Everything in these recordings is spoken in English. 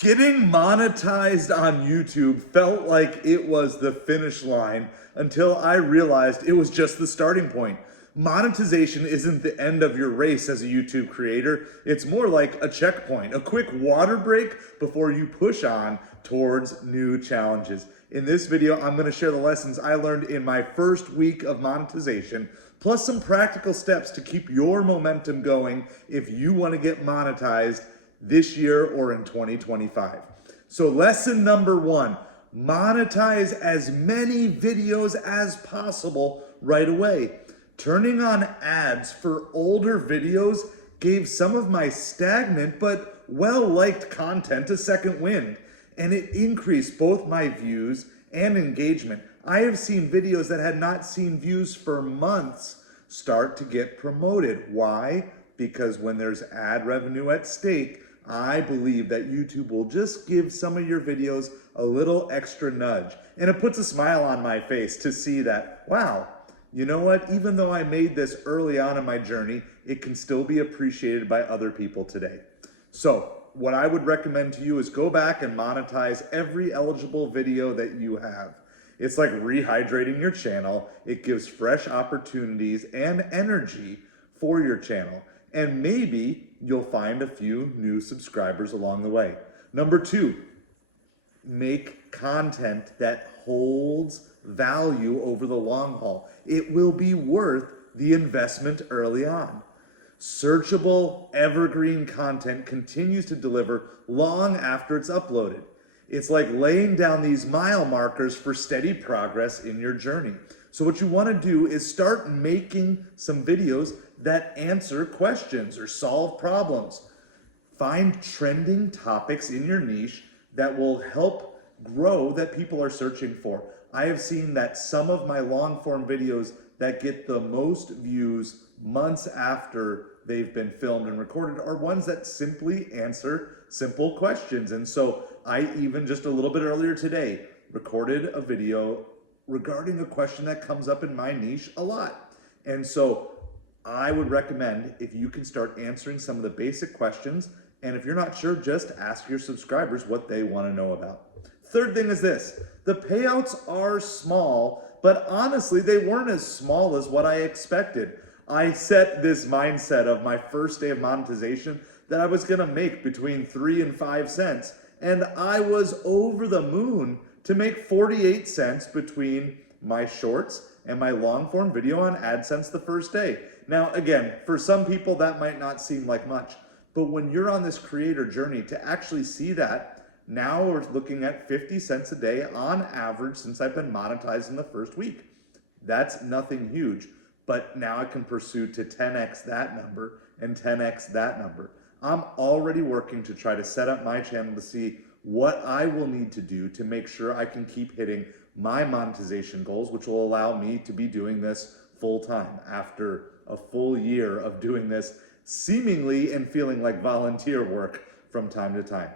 Getting monetized on YouTube felt like it was the finish line until I realized it was just the starting point. Monetization isn't the end of your race as a YouTube creator. It's more like a checkpoint, a quick water break before you push on towards new challenges. In this video, I'm going to share the lessons I learned in my first week of monetization, plus some practical steps to keep your momentum going if you want to get monetized this year or in 2025. So lesson number one, monetize as many videos as possible right away. Turning on ads for older videos gave some of my stagnant but well-liked content a second wind, and it increased both my views and engagement. I have seen videos that had not seen views for months start to get promoted. Why? Because when there's ad revenue at stake, I believe that YouTube will just give some of your videos a little extra nudge. And it puts a smile on my face to see that, wow, you know what? Even though I made this early on in my journey, it can still be appreciated by other people today. So what I would recommend to you is go back and monetize every eligible video that you have. It's like rehydrating your channel. It gives fresh opportunities and energy for your channel. And maybe you'll find a few new subscribers along the way. Number two, make content that holds value over the long haul. It will be worth the investment early on. Searchable, evergreen content continues to deliver long after it's uploaded. It's like laying down these mile markers for steady progress in your journey. So what you want to do is start making some videos that answer questions or solve problems. Find trending topics in your niche that will help grow that people are searching for. I have seen that some of my long form videos that get the most views months after they've been filmed and recorded are ones that simply answer simple questions. And so I even just a little bit earlier today recorded a video regarding a question that comes up in my niche a lot. And so I would recommend if you can start answering some of the basic questions, and if you're not sure, just ask your subscribers what they want to know about. Third thing is this, the payouts are small, but honestly, they weren't as small as what I expected. I set this mindset of my first day of monetization that I was gonna make between 3 and 5 cents, and I was over the moon to make 48 cents between my shorts and my long form video on AdSense the first day. Now, again, for some people that might not seem like much, but when you're on this creator journey to actually see that, now we're looking at 50 cents a day on average since I've been monetized in the first week. That's nothing huge, but now I can pursue to 10x that number and 10x that number. I'm already working to try to set up my channel to see what I will need to do to make sure I can keep hitting my monetization goals, which will allow me to be doing this full time after a full year of doing this seemingly and feeling like volunteer work from time to time.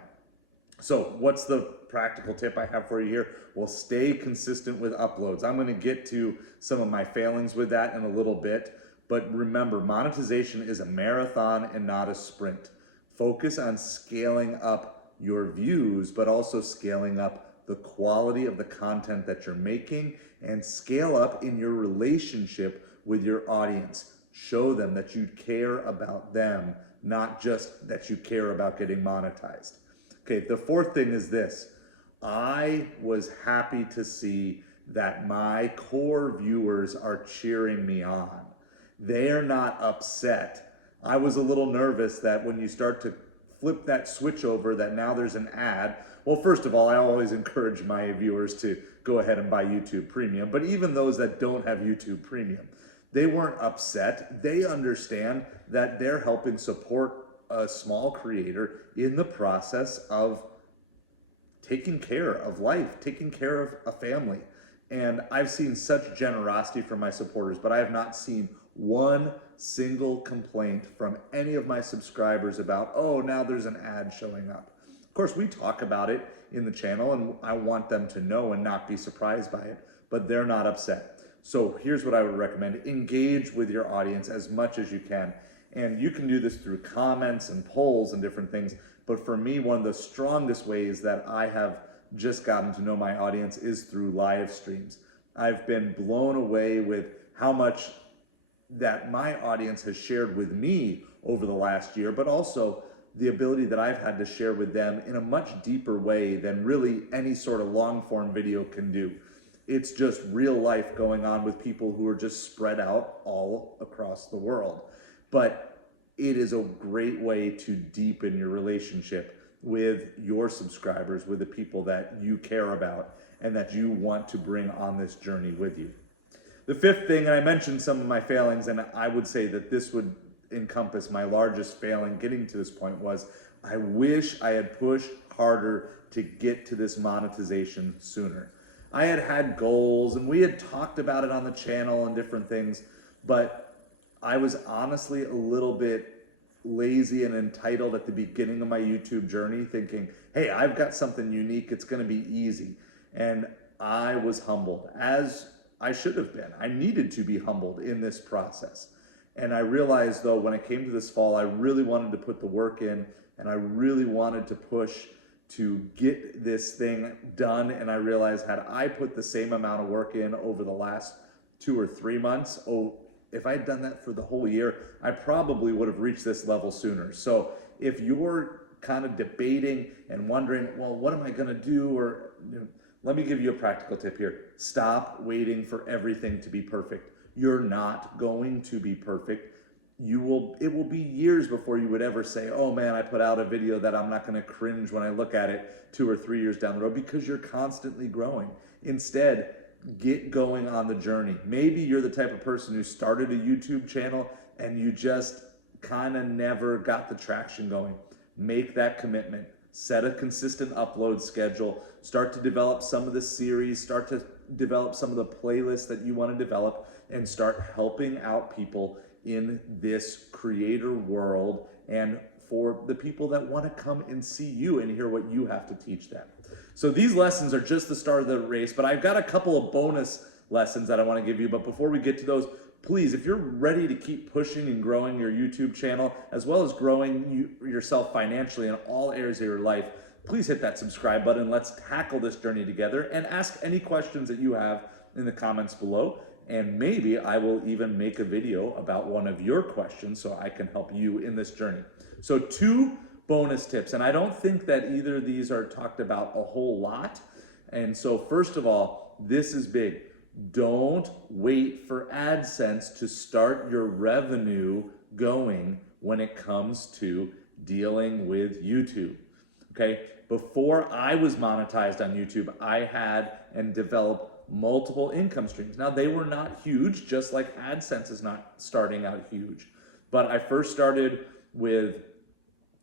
So what's the practical tip I have for you here? Well, stay consistent with uploads. I'm going to get to some of my failings with that in a little bit, but remember, monetization is a marathon and not a sprint. Focus on scaling up your views, but also scaling up the quality of the content that you're making, and scale up in your relationship with your audience. Show them that you care about them, not just that you care about getting monetized. Okay, the fourth thing is this. I was happy to see that my core viewers are cheering me on. They are not upset. I was a little nervous that when you start to flip that switch over, that now there's an ad. Well, first of all, I always encourage my viewers to go ahead and buy YouTube Premium, but even those that don't have YouTube Premium, they weren't upset. They understand that they're helping support a small creator in the process of taking care of life, taking care of a family. And I've seen such generosity from my supporters, but I have not seen one single complaint from any of my subscribers about, oh, now there's an ad showing up. Of course, we talk about it in the channel, and I want them to know and not be surprised by it, but they're not upset. So here's what I would recommend. Engage with your audience as much as you can. And you can do this through comments and polls and different things. But for me, one of the strongest ways that I have just gotten to know my audience is through live streams. I've been blown away with how much that my audience has shared with me over the last year, but also the ability that I've had to share with them in a much deeper way than really any sort of long form video can do. It's just real life going on with people who are just spread out all across the world. But it is a great way to deepen your relationship with your subscribers, with the people that you care about and that you want to bring on this journey with you. The fifth thing, and I mentioned some of my failings, and I would say that this would encompass my largest failing getting to this point, was I wish I had pushed harder to get to this monetization sooner. I had had goals and we had talked about it on the channel and different things, but I was honestly a little bit lazy and entitled at the beginning of my YouTube journey, thinking, hey, I've got something unique, it's gonna be easy. And I was humbled, as I should have been. I needed to be humbled in this process. And I realized though, when it came to this fall, I really wanted to put the work in and I really wanted to push to get this thing done. And I realized, had I put the same amount of work in over the last 2 or 3 months, if I'd done that for the whole year, I probably would have reached this level sooner. So if you're kind of debating and wondering, well, what am I gonna do? Or let me give you a practical tip here. Stop waiting for everything to be perfect. You're not going to be perfect. It will be years before you would ever say, oh man, I put out a video that I'm not gonna cringe when I look at it 2 or 3 years down the road, because you're constantly growing. Instead, get going on the journey. Maybe you're the type of person who started a YouTube channel and you just kind of never got the traction going. Make that commitment. Set a consistent upload schedule. Start to develop some of the series. Start to develop some of the playlists that you want to develop, and start helping out people in this creator world, and for the people that want to come and see you and hear what you have to teach them. So these lessons are just the start of the race, but I've got a couple of bonus lessons that I want to give you. But before we get to those, please, if you're ready to keep pushing and growing your YouTube channel, as well as growing yourself financially in all areas of your life, please hit that subscribe button. Let's tackle this journey together, and ask any questions that you have in the comments below. And maybe I will even make a video about one of your questions so I can help you in this journey. So 2 bonus tips, and I don't think that either of these are talked about a whole lot. And so first of all, this is big. Don't wait for AdSense to start your revenue going when it comes to dealing with YouTube. Okay, before I was monetized on YouTube, I had and developed multiple income streams. Now, they were not huge, just like AdSense is not starting out huge. But I first started with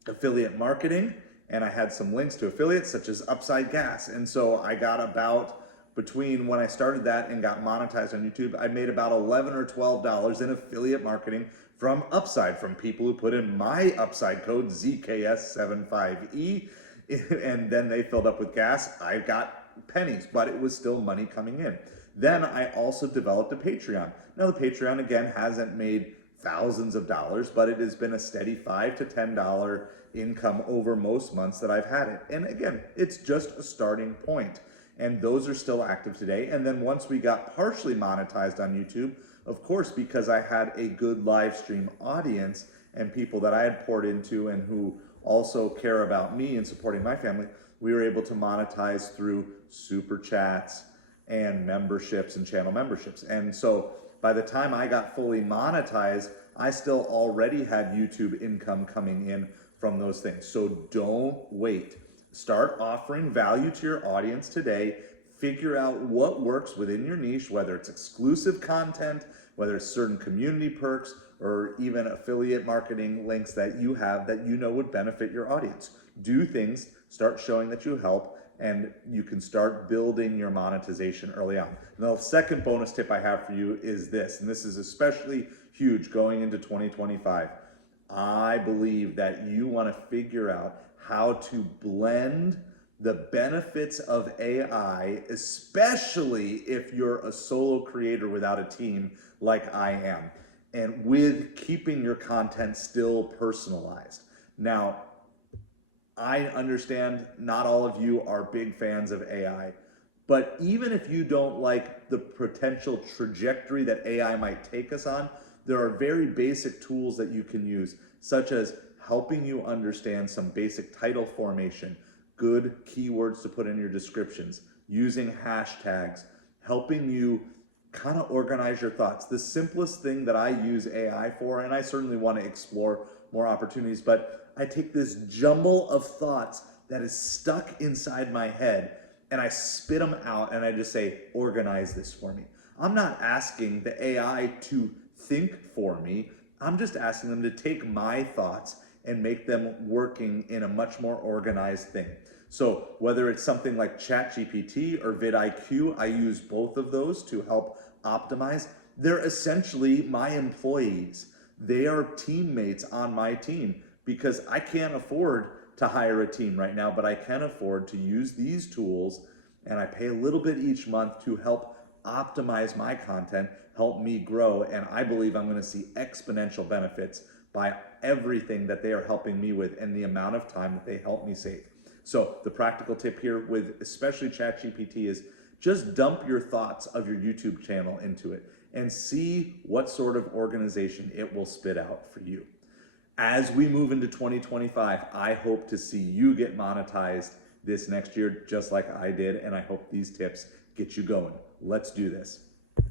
affiliate marketing, and I had some links to affiliates such as Upside Gas. And so I got about, between when I started that and got monetized on YouTube, I made about $11 or $12 in affiliate marketing from Upside, from people who put in my Upside code ZKS75E, and then they filled up with gas. I got pennies, but it was still money coming in. Then I also developed a Patreon. Now the Patreon, again, hasn't made thousands of dollars, but it has been a steady $5 to $10 income over most months that I've had it. And again, it's just a starting point. And those are still active today. And then once we got partially monetized on YouTube, of course, because I had a good live stream audience and people that I had poured into and who also care about me and supporting my family, we were able to monetize through Superchats and memberships and channel memberships. And so by the time I got fully monetized, I still already had YouTube income coming in from those things. So don't wait. Start offering value to your audience today. Figure out what works within your niche, whether it's exclusive content, whether it's certain community perks, or even affiliate marketing links that you have that you know would benefit your audience. Do things, start showing that you help, and you can start building your monetization early on. And the second bonus tip I have for you is this, and this is especially huge going into 2025. I believe that you want to figure out how to blend the benefits of AI, especially if you're a solo creator without a team like I am. and with keeping your content still personalized. Now, I understand not all of you are big fans of AI, but even if you don't like the potential trajectory that AI might take us on, there are very basic tools that you can use, such as helping you understand some basic title formation, good keywords to put in your descriptions, using hashtags, helping you kind of organize your thoughts. The simplest thing that I use AI for, and I certainly want to explore more opportunities, but I take this jumble of thoughts that is stuck inside my head and I spit them out and I just say, organize this for me. I'm not asking the AI to think for me. I'm just asking them to take my thoughts and make them working in a much more organized thing. So whether it's something like ChatGPT or vidIQ, I use both of those to help optimize. They're essentially my employees. They are teammates on my team because I can't afford to hire a team right now, but I can afford to use these tools, and I pay a little bit each month to help optimize my content, help me grow, and I believe I'm going to see exponential benefits by everything that they are helping me with and the amount of time that they help me save. So the practical tip here with especially ChatGPT is just dump your thoughts of your YouTube channel into it and see what sort of organization it will spit out for you. As we move into 2025, I hope to see you get monetized this next year just like I did, and I hope these tips get you going. Let's do this.